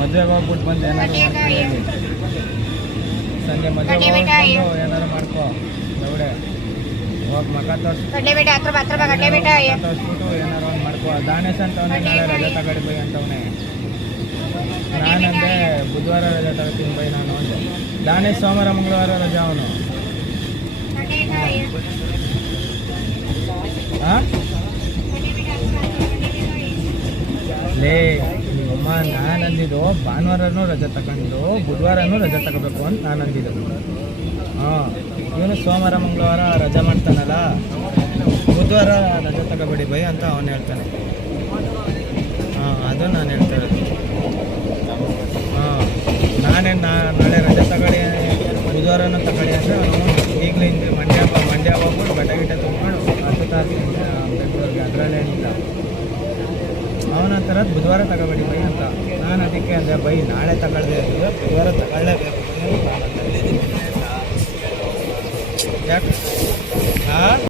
ಮದುವೆಗೆ ಹೋಗ್ಬಿಟ್ಟು ಬಂದು ಏನಾದ್ರು ಸಂಜೆ ಮದುವೆಗೆ ಏನಾದ್ರು ಮಾಡ್ಕೋ ದೌಡೆ ಹೋಗಿ ಮಗ ತೋರಿಸ್ಬಿಟ್ಟು ಏನಾರು ಒಂದು ಮಾಡ್ಕೋ. ದಾನೇಶ್ ಅಂತವನೇ ನಾಳೆ ರಜೆ ತಗೊಳ್ಳಿ ಬೈ ಅಂತವನೇ. ನಾನಂದೆ ಬುಧವಾರ ರಜೆ ತಗೋತೀನಿ ಬೈ ನಾನು ಅಂದೆ. ದಾನೇಶ್ ಸೋಮವಾರ ಮಂಗಳವಾರ ರಜೆ ಅವನು. ಹಾಂ ಲೇ ನಿಮ್ಮಮ್ಮ ನಾನು ಅಂದಿದ್ದು ಭಾನುವಾರನೂ ರಜೆ ತಗೊಂಡು ಬುಧವಾರನೂ ರಜೆ ತಗೋಬೇಕು ಅಂತ ನಾನು ಅಂದಿದ್ದು. ಹಾಂ ಇವನು ಸೋಮವಾರ ಮಂಗಳವಾರ ರಜೆ ಮಾಡ್ತಾನಲ್ಲ, ಬುಧವಾರ ರಜೆ ತಗೋಬೇಡಿ ಬೈ ಅಂತ ಅವನು ಹೇಳ್ತಾನೆ. ಹಾಂ ಅದು ನಾನು ಹೇಳ್ತಾ ಇರೋದು. ಹಾಂ ನಾಳೆ ರಜೆ ತಗೊಳ್ಳಿ ಬುಧವಾರನೂ ತಗೊಳ್ಳಿ ಅಂದರೆ ಅವನು ಈಗಲೇ ಹಿಂಗೆ ಮಂಡ್ಯ ಹೋಗ್ಬಿಟ್ಟು ಬಟ್ಟೆ ಗಿಟ್ಟೆ ತುಂಬಿಕೊಂಡು ಹತ್ತುತ್ತಾ ಬೆಂಗಳೂರಿಗೆ ಅದರಲ್ಲೇನಿಲ್ಲ. ಅವನ ಥರದ್ದು ಬುಧವಾರ ತಗೋಬೇಡಿ ಬೈ ಅಂತ. ನಾನು ಅದಕ್ಕೆ ಅಂದರೆ ಬೈ ನಾಳೆ ತಗೊಳ್ದೆ ಬುಧವಾರ ತಗೊಳ್ಳೇಬೇಕು ಯಾಕೆ? ಹಾಂ